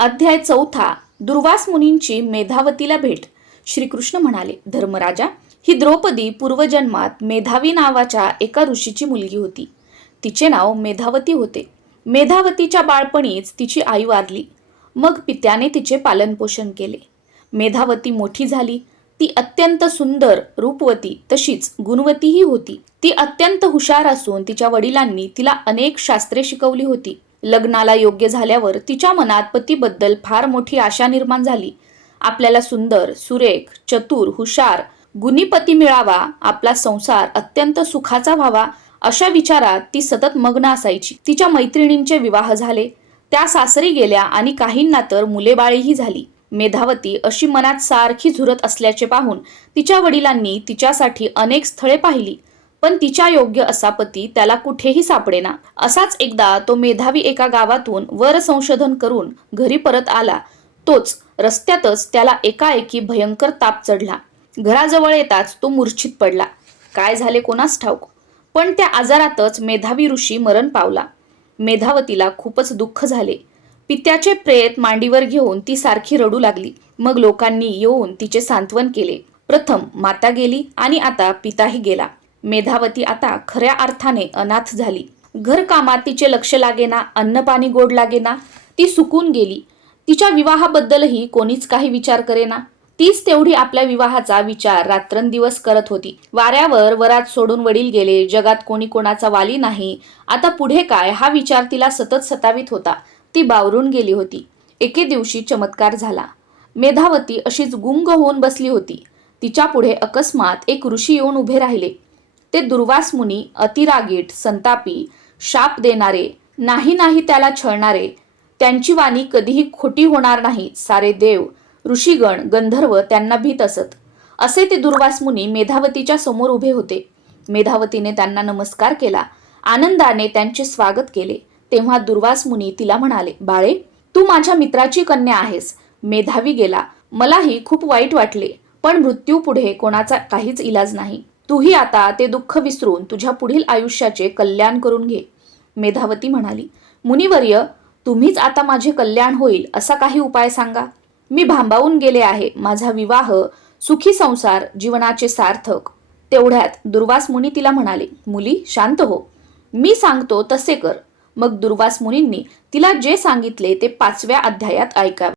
अध्याय 4 दुर्वास मुनींची मेधावतीला भेट। श्रीकृष्ण म्हणाले, धर्मराजा, ही द्रौपदी पूर्वजन्मात मेधावी नावाच्या एका ऋषीची मुलगी होती। तिचे नाव मेधावती होते। मेधावतीच्या बाळपणीच तिची आई वारली। मग पित्याने तिचे पालनपोषण केले। मेधावती मोठी झाली। ती अत्यंत सुंदर, रूपवती तशीच गुणवतीही होती। ती अत्यंत हुशार असून तिच्या वडिलांनी तिला अनेक शास्त्रे शिकवली होती। लग्नाला योग्य झाल्यावर तिच्या मनात पतीबद्दल फार मोठी आशा निर्माण झाली। आपल्याला सुंदर, सुरेख, चतुर, हुशार, गुणी पती मिळावा, आपला संसार अत्यंत सुखाचा व्हावा, अशा विचारात ती सतत मग्न असायची। तिच्या मैत्रिणींचे विवाह झाले, त्या सासरी गेल्या आणि काहींना तर मुलेबाळेही झाली। मेधावती अशी मनात सारखी झुरत असल्याचे पाहून तिच्या वडिलांनी तिच्यासाठी अनेक स्थळे पाहिली, पण तिच्या योग्य असा पती त्याला कुठेही सापडेना। असाच एकदा तो मेधावी एका गावातून वर संशोधन करून घरी परत आला। तोच रस्त्यातच त्याला एकाएकी भयंकर ताप चढला। घराजवळ येताच तो मूर्छित पडला। काय झाले कोणास ठाऊक, पण त्या आजारातच मेधावी ऋषी मरण पावला। मेधावतीला खूपच दुःख झाले। पित्याचे प्रेत मांडीवर घेऊन ती सारखी रडू लागली। मग लोकांनी येऊन तिचे सांत्वन केले। प्रथम माता गेली आणि आता पिताही गेला। मेधावती आता खऱ्या अर्थाने अनाथ झाली। घरकामात तिचे लक्ष लागेना, अन्नपाणी गोड लागेना, ती सुकून गेली। तिच्या विवाहाबद्दलही कोणीच काही विचार करेना। तीच तेवढी आपल्या विवाहाचा विचार रात्रंदिवस करत होती। वाऱ्यावर वरात सोडून वडील गेले, जगात कोणी कोणाचा वाली नाही, आता पुढे काय हा विचार तिला सतत सतावित होता। ती बावरून गेली होती। एके दिवशी चमत्कार झाला। मेधावती अशीच गुंग होऊन बसली होती। तिच्या पुढे अकस्मात एक ऋषी येऊन उभे राहिले। ते दुर्वास मुनी, अतिरागीट, संतापी, शाप देणारे, नाही नाही त्याला छळणारे। त्यांची वाणी कधीही खोटी होणार नाही। सारे देव, ऋषीगण, गंधर्व त्यांना भीत असत। असे ते दुर्वास मुनी मेधावतीच्या समोर उभे होते। मेधावतीने त्यांना नमस्कार केला, आनंदाने त्यांचे स्वागत केले। तेव्हा दुर्वास मुनी तिला म्हणाले, बाळे, तू माझ्या मित्राची कन्या आहेस। मेधावी गेला, मलाही खूप वाईट वाटले, पण मृत्यू पुढे कोणाचा काहीच इलाज नाही। तूही आता ते दुःख विसरून तुझ्या पुढील आयुष्याचे कल्याण करून घे। मेधावती म्हणाली, मुनिवर्य, तुम्हीच आता माझे कल्याण होईल असा काही उपाय सांगा। मी भांबावून गेले आहे। माझा विवाह, सुखी संसार, जीवनाचे सार्थक। तेवढ्यात दुर्वास मुनी तिला म्हणाले, मुली शांत हो, मी सांगतो तसे कर। मग दुर्वास मुनींनी तिला जे सांगितले ते 5व्या अध्यायात ऐकावे।